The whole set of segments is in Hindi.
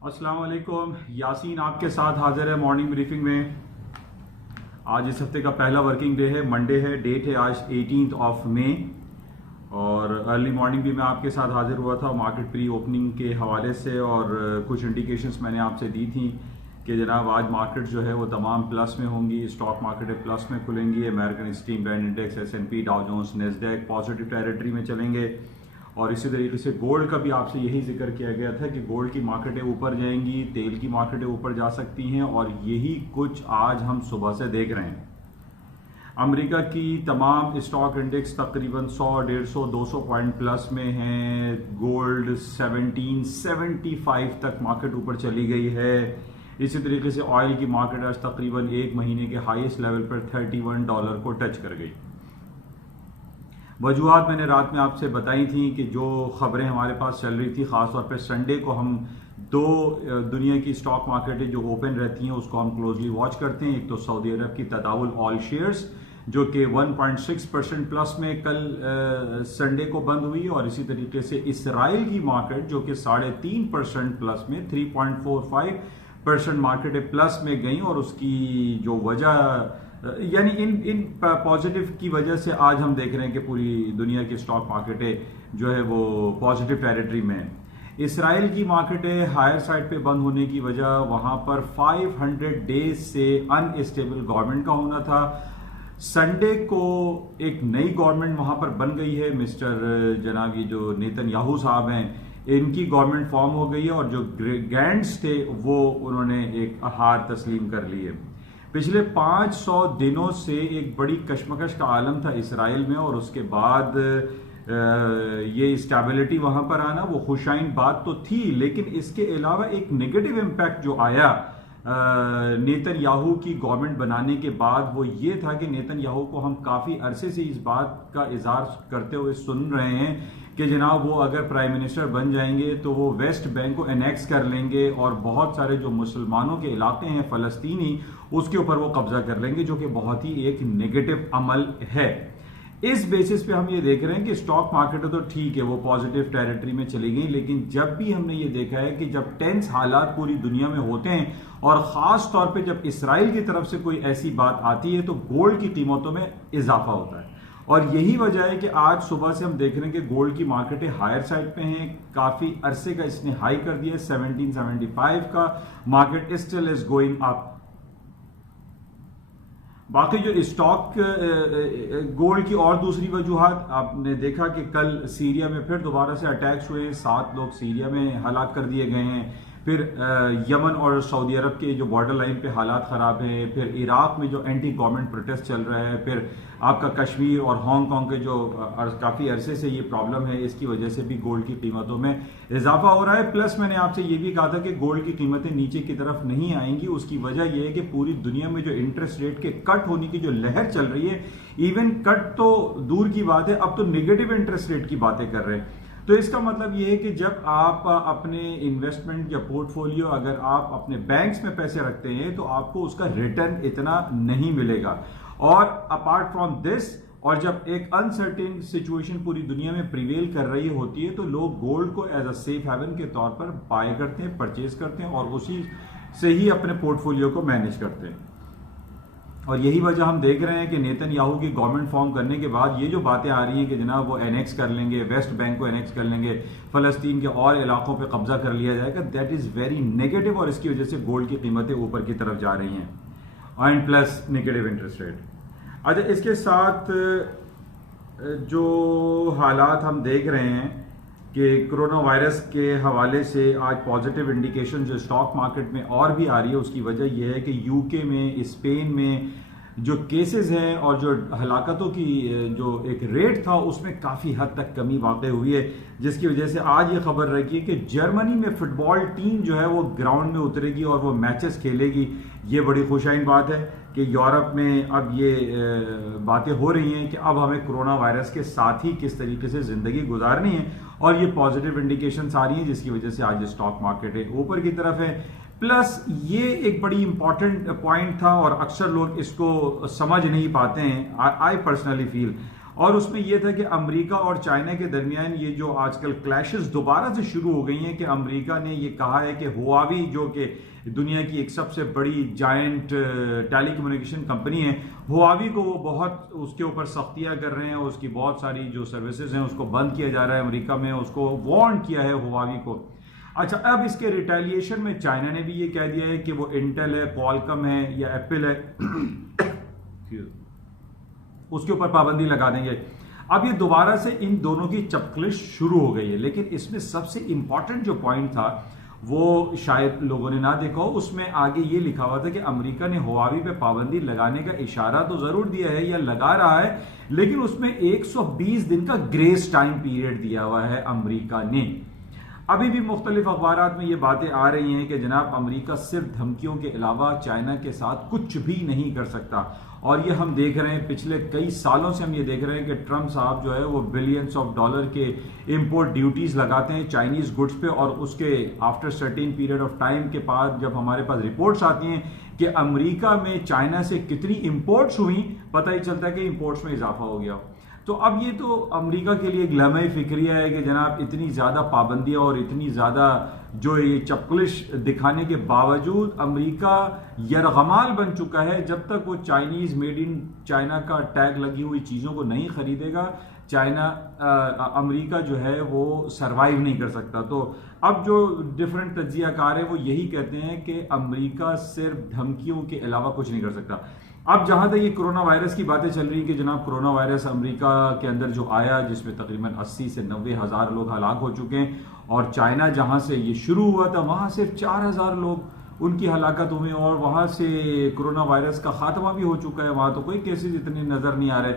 अस्सलाम वालेकुम। यासीन आपके साथ हाजिर है मॉर्निंग ब्रीफिंग में। आज इस हफ्ते का पहला वर्किंग डे है, मंडे है, डेट है आज 18 मई और अर्ली मॉर्निंग भी मैं आपके साथ हाजिर हुआ था मार्केट प्री ओपनिंग के हवाले से और कुछ इंडिकेशंस मैंने आपसे दी थी कि जनाब आज मार्केट जो है वो तमाम प्लस में होंगी। स्टॉक मार्केट प्लस में खुलेंगी। American steam brand index, S&P, Dow Jones, Nasdaq positive territory में चलेंगे और इसी तरीके से गोल्ड का भी आपसे यही जिक्र किया गया था कि गोल्ड की मार्केटें ऊपर जाएंगी, तेल की मार्केटें ऊपर जा सकती हैं और यही कुछ आज हम सुबह से देख रहे हैं। अमेरिका की तमाम स्टॉक इंडेक्स तकरीबन 100, 150, 200 पॉइंट प्लस में हैं। गोल्ड 1775 तक मार्केट ऊपर चली गई है। इसी तरीके से ऑयल की मार्केट आज तकरीबन एक महीने के हाईएस्ट लेवल पर $31 को टच कर गई। वजूहत मैंने रात में आपसे बताई थी कि जो खबरें हमारे पास चल रही थी, ख़ासतौर पर संडे को हम दो दुनिया की स्टॉक मार्केटें जो ओपन रहती हैं उसको हम क्लोजली वॉच करते हैं। एक तो सऊदी अरब की तदावुल ऑल शेयर्स जो कि 1.6% प्लस में कल संडे को बंद हुई और इसी तरीके से इसराइल की मार्केट जो कि 3.5% प्लस में 3.45% मार्केट प्लस में गई और उसकी जो वजह यानी इन पॉजिटिव की वजह से आज हम देख रहे हैं कि पूरी दुनिया की स्टॉक मार्केटें जो है वो पॉजिटिव टेरिटरी में है। इसराइल की मार्केटें हायर साइड पे बंद होने की वजह वहां पर 500 डेज से अनस्टेबल गवर्नमेंट का होना था। संडे को एक नई गवर्नमेंट वहां पर बन गई है। मिस्टर जनाब ये जो नेतन्याहू साहब हैं, इनकी गवर्नमेंट फॉर्म हो गई है और जो गैंट्स थे वो उन्होंने एक हार तस्लीम कर ली है। पिछले 500 दिनों से एक बड़ी कशमकश का आलम था इसराइल में और उसके बाद ये स्टेबिलिटी वहां पर आना वो खुशाइन बात तो थी, लेकिन इसके अलावा एक नेगेटिव इम्पैक्ट जो आया नेतन्याहू की गवर्नमेंट बनाने के बाद वो ये था कि नेतन्याहू को हम काफी अरसे से इस बात का इजहार करते हुए सुन रहे हैं कि जनाब वो अगर प्राइम मिनिस्टर बन जाएंगे तो वो वेस्ट बैंक को एनेक्स कर लेंगे और बहुत सारे जो मुसलमानों के इलाके हैं फलस्तीनी उसके ऊपर वो कब्जा कर लेंगे, जो कि बहुत ही एक नेगेटिव अमल है। इस बेसिस पे हम ये देख रहे हैं कि स्टॉक मार्केट तो ठीक है वो पॉजिटिव टेरिटरी में चली गई, लेकिन जब भी हमने ये देखा है कि जब टेंस हालात पूरी दुनिया में होते हैं और खास तौर पे जब इसराइल की तरफ से कोई ऐसी बात आती है तो गोल्ड की कीमतों में इजाफा होता है और यही वजह है कि आज सुबह से हम देख रहे हैं कि गोल्ड की मार्केटें हायर साइड पे हैं। काफी अरसे का इसने हाई कर दिया, 1775 का market still is going up. बाकी जो स्टॉक गोल्ड की और दूसरी वजूहत आपने देखा कि कल सीरिया में फिर दोबारा से अटैक्स हुए, 7 लोग सीरिया में हलाक कर दिए गए हैं। फिर यमन और सऊदी अरब के जो बॉर्डर लाइन पे हालात खराब हैं। फिर इराक में जो एंटी गवर्नमेंट प्रोटेस्ट चल रहा है। फिर आपका कश्मीर और हांगकांग के जो काफी अरसे से ये प्रॉब्लम है, इसकी वजह से भी गोल्ड की कीमतों में इजाफा हो रहा है। प्लस मैंने आपसे ये भी कहा था कि गोल्ड की कीमतें नीचे की तरफ नहीं आएंगी। उसकी वजह यह है कि पूरी दुनिया में जो इंटरेस्ट रेट के कट होने की जो लहर चल रही है, इवन कट तो दूर की बात है, अब तो नेगेटिव इंटरेस्ट रेट की बातें कर रहे हैं। तो इसका मतलब यह है कि जब आप अपने इन्वेस्टमेंट या पोर्टफोलियो अगर आप अपने बैंक्स में पैसे रखते हैं तो आपको उसका रिटर्न इतना नहीं मिलेगा। और अपार्ट फ्रॉम दिस, और जब एक अनसर्टेन सिचुएशन पूरी दुनिया में प्रिवेल कर रही होती है तो लोग गोल्ड को एज अ सेफ हेवन के तौर पर बाय करते हैं, परचेज करते हैं और उसी से ही अपने पोर्टफोलियो को मैनेज करते हैं। और यही वजह हम देख रहे हैं कि नेतन्याहू की गवर्नमेंट फॉर्म करने के बाद ये जो बातें आ रही हैं कि जनाब वो एनेक्स कर लेंगे, वेस्ट बैंक को एनेक्स कर लेंगे, फलस्तीन के और इलाकों पे कब्जा कर लिया जाएगा, दैट इज वेरी नेगेटिव और इसकी वजह से गोल्ड की कीमतें ऊपर की तरफ जा रही हैं and plus negative interest rate. अच्छा, इसके साथ जो हालात हम देख रहे हैं कि कोरोना वायरस के हवाले से आज पॉजिटिव इंडिकेशन जो स्टॉक मार्केट में और भी आ रही है, उसकी वजह यह है कि यूके में, स्पेन में जो केसेस हैं और जो हलाकतों की जो एक रेट था उसमें काफ़ी हद तक कमी वाक़ हुई है, जिसकी वजह से आज ये खबर रही है कि जर्मनी में फुटबॉल टीम जो है वो ग्राउंड में उतरेगी और वो मैचेस खेलेगी। ये बड़ी खुशाइन बात है कि यूरोप में अब ये बातें हो रही हैं कि अब हमें कोरोना वायरस के साथ ही किस तरीके से ज़िंदगी गुजारनी है और ये पॉजिटिव इंडिकेशंस आ रही हैं, जिसकी वजह से आज स्टॉक मार्केट है ऊपर की तरफ है। प्लस ये एक बड़ी इंपॉर्टेंट पॉइंट था और अक्सर लोग इसको समझ नहीं पाते हैं, आई पर्सनली फील, और उसमें यह था कि अमेरिका और चाइना के दरमियान ये जो आजकल क्लैशेस दोबारा से शुरू हो गई हैं कि अमेरिका ने ये कहा है कि हुआवी जो कि दुनिया की एक सबसे बड़ी जायंट टेलीकम्युनिकेशन कंपनी है, हुआवी को वो बहुत उसके ऊपर सख्तियां कर रहे हैं, उसकी बहुत सारी जो सर्विसेज हैं उसको बंद किया जा रहा है। अमेरिका में उसको वार्न किया है हुआवी को। अच्छा, अब इसके रिटेलिएशन में चाइना ने भी ये कह दिया है कि वो इंटेल है, क्वालकॉम है या एप्पल है उसके ऊपर पाबंदी लगा देंगे। अब ये दोबारा से इन दोनों की चपकलिश शुरू हो गई है, लेकिन इसमें सबसे इंपॉर्टेंट जो पॉइंट था वो शायद लोगों ने ना देखा हो। उसमें आगे ये लिखा हुआ था कि अमेरिका ने हुआवी पे पाबंदी लगाने का इशारा तो जरूर दिया है या लगा रहा है, लेकिन उसमें 120 दिन का ग्रेस टाइम पीरियड दिया हुआ है अमेरिका ने। अभी भी मुख्तलिफ अखबारात में ये बातें आ रही हैं कि जनाब अमेरिका सिर्फ धमकियों के अलावा चाइना के साथ कुछ भी नहीं कर सकता। और ये हम देख रहे हैं, पिछले कई सालों से हम ये देख रहे हैं कि ट्रंप साहब जो है वो बिलियंस ऑफ डॉलर के इंपोर्ट ड्यूटीज लगाते हैं चाइनीज गुड्स पे, और उसके after certain period of time के बाद जब हमारे पास रिपोर्ट्स आती हैं कि अमेरिका में चाइना से कितनी इंपोर्ट्स हुई, पता ही चलता है कि इंपोर्ट्स में इजाफा हो गया। तो अब ये तो अमेरिका के लिए एक लम्हे फिक्रिया है कि जनाब इतनी ज्यादा पाबंदियां और इतनी ज्यादा जो ये चपकलिश दिखाने के बावजूद अमेरिका यरगमाल बन चुका है। जब तक वो चाइनीज मेड इन चाइना का टैग लगी हुई चीजों को नहीं खरीदेगा, चाइना अमेरिका जो है वो सरवाइव नहीं कर सकता। तो अब जो डिफरेंट तज्जियाकार है वो यही कहते हैं कि अमेरिका सिर्फ धमकियों के अलावा कुछ नहीं कर सकता। अब जहां तक ये कोरोना वायरस की बातें चल रही कि जनाब कोरोना वायरस अमेरिका के अंदर जो आया जिसमें तकरीबन 80 से 90 हजार लोग हलाक हो चुके हैं, और चाइना जहां से ये शुरू हुआ था वहां सिर्फ 4000 लोग उनकी हलाकत हुई, और वहां से कोरोना वायरस का खात्मा भी हो चुका है। वहां तो कोई केसेस इतने नजर नहीं आ रहे।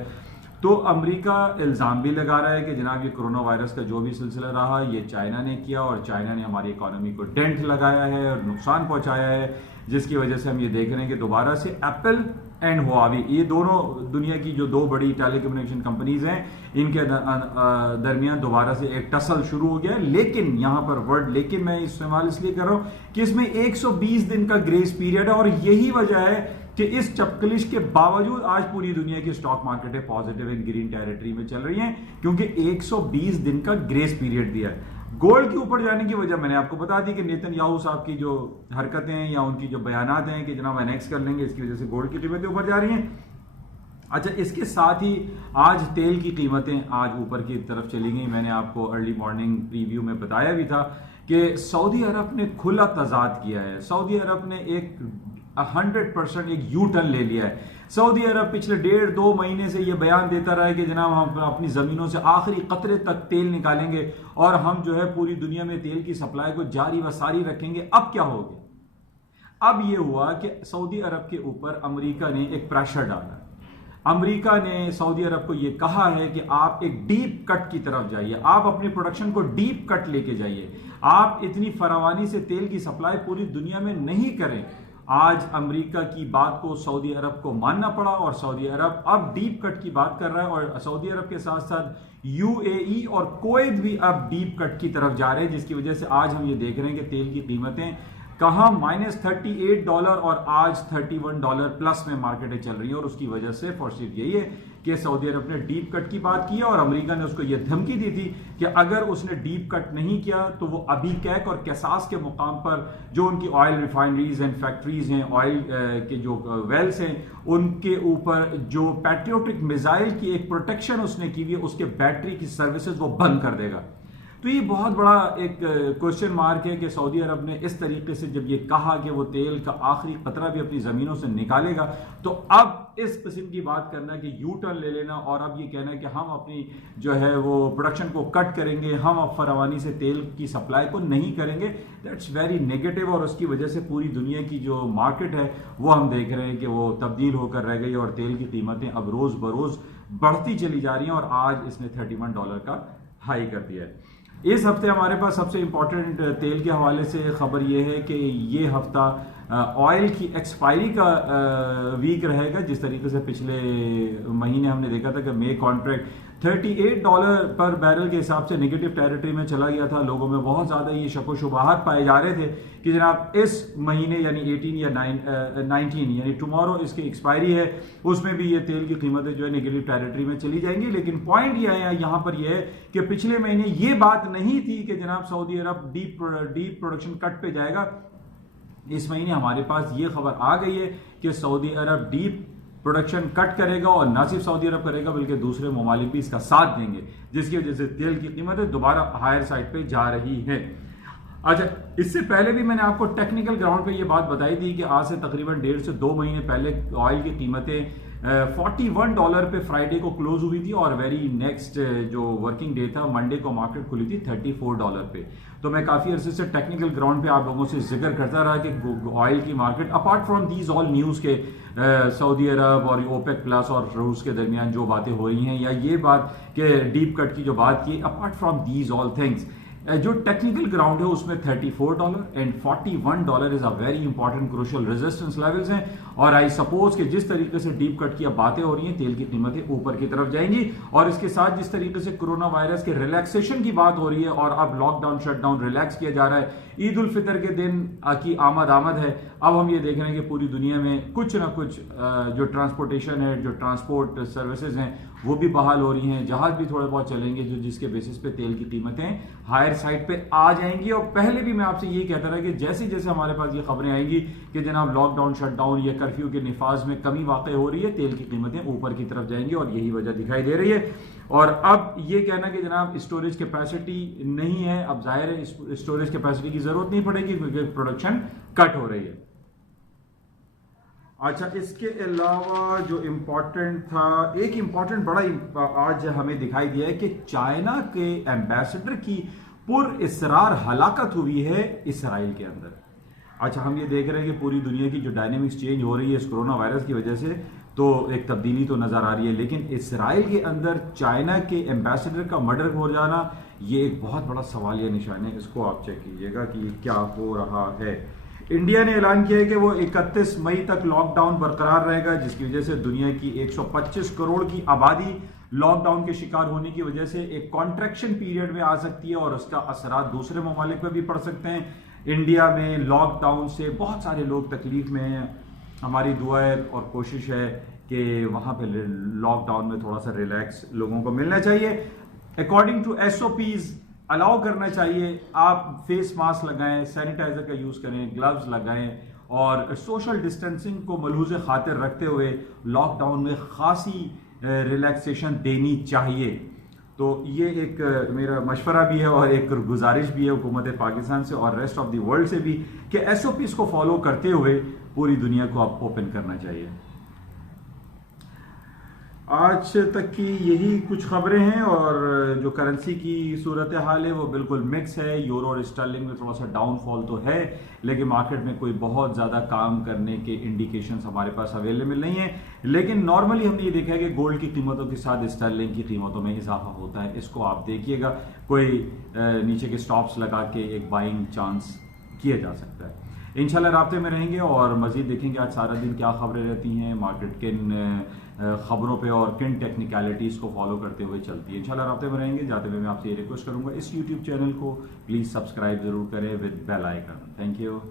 तो अमेरिका इल्जाम भी लगा रहा है कि जनाब ये कोरोना वायरस का जो भी सिलसिला रहा ये चाइना ने किया, और चाइना ने हमारी इकोनॉमी को डेंट लगाया है और नुकसान पहुंचाया है, जिसकी वजह से हम ये देख रहे हैं कि दोबारा से एप्पल एंड हुआवी, ये दोनों दुनिया की जो दो बड़ी टेलीकम्युनिकेशन कंपनीज हैं, इनके दरमियान दोबारा से एक टसल शुरू हो गया। लेकिन यहां पर वर्ड लेकिन मैं इस्तेमाल इसलिए कर रहा हूं कि इसमें 120 दिन का ग्रेस पीरियड है, और यही वजह है कि इस चपकलिश के बावजूद आज पूरी दुनिया की stock market positive in green territory में चल रही हैं, क्योंकि 120 दिन का ग्रेस पीरियड दिया है। गोल्ड के ऊपर जाने की वजह मैंने आपको बता दी कि नेतन्याहू साहब की जो हरकतें हैं या उनकी जो बयानात हैं कि जनाब एनेक्स कर लेंगे, इसकी वजह से गोल्ड की कीमतें ऊपर जा रही हैं। अच्छा, इसके साथ ही आज तेल की कीमतें आज ऊपर की तरफ चली गई। मैंने आपको अर्ली मॉर्निंग प्रीव्यू में बताया भी था कि सऊदी अरब ने खुला तजाद किया है। सऊदी अरब ने एक 100% एक यू टर्न ले लिया है। सऊदी अरब पिछले 1.5-2 महीने से यह बयान देता रहा है कि जनाब हम अपनी जमीनों से आखिरी कतरे तक तेल निकालेंगे और हम जो है पूरी दुनिया में तेल की सप्लाई को जारी व सारी रखेंगे। अब क्या हो गया? अब यह हुआ कि सऊदी अरब के ऊपर अमेरिका ने एक प्रेशर डाला। अमेरिका ने सऊदी अरब को यह कहा है कि आप एक डीप कट की तरफ जाइए, आप अपनी प्रोडक्शन को डीप कट लेके जाइए, आप इतनी फरावानी से तेल की सप्लाई पूरी दुनिया में नहीं करें। आज अमेरिका की बात को सऊदी अरब को मानना पड़ा और सऊदी अरब अब डीप कट की बात कर रहा है, और सऊदी अरब के साथ साथ यूएई और कुवैत भी अब डीप कट की तरफ जा रहे हैं, जिसकी वजह से आज हम ये देख रहे हैं कि तेल की कीमतें कहां -$38 और आज $31 प्लस में मार्केटें चल रही है। और उसकी वजह सिर्फ और सिर्फ यही है कि सऊदी अरब ने डीप कट की बात की है, और अमेरिका ने उसको यह धमकी दी थी कि अगर उसने डीप कट नहीं किया तो वो अभी कैक और कैसास के मुकाम पर जो उनकी ऑयल रिफाइनरीज एंड फैक्ट्रीज हैं, ऑयल के जो वेल्स हैं, उनके ऊपर जो पैट्रियोटिक मिसाइल की एक प्रोटेक्शन उसने की हुई है, उसके बैटरी की सर्विसेज वो बंद कर देगा। तो ये बहुत बड़ा एक क्वेश्चन मार्क है कि सऊदी अरब ने इस तरीके से जब ये कहा कि वो तेल का आखिरी कतरा भी अपनी जमीनों से निकालेगा, तो अब इस किस्म की बात करना कि यू टर्न ले लेना और अब ये कहना कि हम अपनी जो है वो प्रोडक्शन को कट करेंगे, हम अब फरावानी से तेल की सप्लाई को नहीं करेंगे, दैट्स वेरी नेगेटिव। और उसकी वजह से पूरी दुनिया की जो मार्केट है वो हम देख रहे हैं कि वो तब्दील होकर रह गई, और तेल की कीमतें अब रोज बरोज बढ़ती चली जा रही हैं, और आज इसने $31 का हाई कर दिया है। इस हफ्ते हमारे पास सबसे इंपॉर्टेंट तेल के हवाले से खबर यह है कि ये हफ्ता ऑयल की एक्सपायरी का वीक रहेगा, जिस तरीके से पिछले महीने हमने देखा था कि मई कॉन्ट्रैक्ट $38 पर बैरल के हिसाब से नेगेटिव टेरिटरी में चला गया था। लोगों में बहुत ज्यादा ये शको शुबहात पाए जा रहे थे कि जनाब इस महीने यानी 18 या 19 यानी टुमारो इसकी एक्सपायरी है, उसमें भी ये तेल की कीमतें जो है नेगेटिव टेरिटरी में चली जाएंगी। लेकिन पॉइंट ये है यहाँ पर यह है कि पिछले महीने ये बात नहीं थी कि जनाब सऊदी अरब डीप प्रोडक्शन कट पे जाएगा। इस महीने हमारे पास ये खबर आ गई है कि सऊदी अरब डीप प्रोडक्शन कट करेगा, और ना सिर्फ सऊदी अरब करेगा बल्कि दूसरे ममालिक भी इसका साथ देंगे, जिसकी वजह से तेल की कीमतें दोबारा हायर साइड पे जा रही है। अच्छा, इससे पहले भी मैंने आपको टेक्निकल ग्राउंड पे ये बात बताई थी कि आज से तकरीबन 1.5 से 2 महीने पहले ऑयल की कीमतें $41 पे फ्राइडे को क्लोज हुई थी, और वेरी नेक्स्ट जो वर्किंग डे था मंडे को मार्केट खुली थी $34 पे। तो मैं काफी अरसे से टेक्निकल ग्राउंड पे आप लोगों से जिक्र करता रहा कि ऑयल की market apart from these all news के सऊदी अरब और ओपेक प्लस और रूस के दरमियान जो बातें हो रही हैं, या ये बात कि डीप कट की जो बात की, apart from these all things जो टेक्निकल ग्राउंड है उसमें $34 and $41 is a very important crucial resistance levels हैं। और आई सपोज कि जिस तरीके से डीप कट की अब बातें हो रही हैं, तेल की कीमतें ऊपर की तरफ जाएंगी, और इसके साथ जिस तरीके से कोरोना वायरस के रिलैक्सेशन की बात हो रही है और अब लॉकडाउन शटडाउन रिलैक्स किया जा रहा है, ईद उल फितर के दिन की आमद है। अब हम ये देख रहे हैं कि पूरी दुनिया में कुछ ना कुछ जो ट्रांसपोर्टेशन है, जो ट्रांसपोर्ट सर्विसेज हैं, वो भी बहाल हो रही हैं, जहाज भी थोड़े बहुत चलेंगे, जो जिसके बेसिस पे तेल की कीमतें हायर साइड पे आ जाएंगी। और पहले भी मैं आपसे यही कहता रहा कि जैसे जैसे हमारे पास ये खबरें आएंगी कि जनाब लॉकडाउन शटडाउन या कर्फ्यू के निफाज में कमी वाकई हो रही है, तेल की कीमतें ऊपर की तरफ जाएंगी, और यही वजह दिखाई दे रही है। और अब ये कहना कि जनाब स्टोरेज कैपेसिटी नहीं है, अब जाहिर है स्टोरेज कैपेसिटी की जरूरत नहीं पड़ेगी क्योंकि प्रोडक्शन कट हो रही है। अच्छा, इसके अलावा जो इम्पोर्टेंट था, एक इम्पोर्टेंट बड़ा आज हमें दिखाई दिया है कि चाइना के एम्बेसडर की पुरइसरार हलाकत हुई है इसराइल के अंदर। अच्छा, हम ये देख रहे हैं कि पूरी दुनिया की जो डायनेमिक्स चेंज हो रही है इस कोरोना वायरस की वजह से, तो एक तब्दीली तो नजर आ रही है, लेकिन इसराइल के अंदर चाइना के एम्बेसडर का मर्डर हो जाना ये एक बहुत बड़ा सवालिया निशान है। इसको आप चेक कीजिएगा कि क्या हो रहा है। इंडिया ने ऐलान किया है कि वो 31 मई तक लॉकडाउन बरकरार रहेगा, जिसकी वजह से दुनिया की 125 करोड़ की आबादी लॉकडाउन के शिकार होने की वजह से एक कॉन्ट्रैक्शन पीरियड में आ सकती है, और उसका असरात दूसरे ममालिक पर भी पड़ सकते हैं। इंडिया में लॉकडाउन से बहुत सारे लोग तकलीफ में हैं। हमारी दुआ है और कोशिश है कि वहां पे लॉकडाउन में थोड़ा सा रिलैक्स लोगों को मिलना चाहिए। अकॉर्डिंग टू SOPs अलाउ करना चाहिए, आप फेस मास्क लगाएं, सैनिटाइजर का यूज करें, ग्लव्स लगाएं, और सोशल डिस्टेंसिंग को मलहूज़ खातिर रखते हुए लॉकडाउन में खासी रिलैक्सेशन देनी चाहिए। तो ये एक मेरा मशवरा भी है और एक गुजारिश भी है हुकूमत पाकिस्तान से और रेस्ट ऑफ द वर्ल्ड से भी कि SOPs को फॉलो करते हुए पूरी दुनिया को आप ओपन करना चाहिए। आज तक की यही कुछ खबरें हैं, और जो करेंसी की सूरत हाल है वो बिल्कुल मिक्स है। यूरो और स्टर्लिंग में थोड़ा सा डाउनफॉल तो है, लेकिन मार्केट में कोई बहुत ज़्यादा काम करने के इंडिकेशंस हमारे पास अवेलेबल नहीं है। लेकिन नॉर्मली हमने ये देखा है कि गोल्ड की कीमतों के साथ स्टर्लिंग की कीमतों में इजाफा होता है। इसको आप देखिएगा, कोई नीचे के स्टॉप्स लगा के एक बाइंग चांस किया जा सकता है। इंशाल्लाह राब्ते में रहेंगे और मजीद देखेंगे आज सारा दिन क्या खबरें रहती हैं, मार्केट किन खबरों पे और किन टेक्निकलिटीज़ को फॉलो करते हुए चलती है। इंशाल्लाह राब्ते में रहेंगे। जाते हुए मैं आपसे ये रिक्वेस्ट करूंगा, इस YouTube चैनल को प्लीज़ सब्सक्राइब जरूर करें with bell icon. Thank you.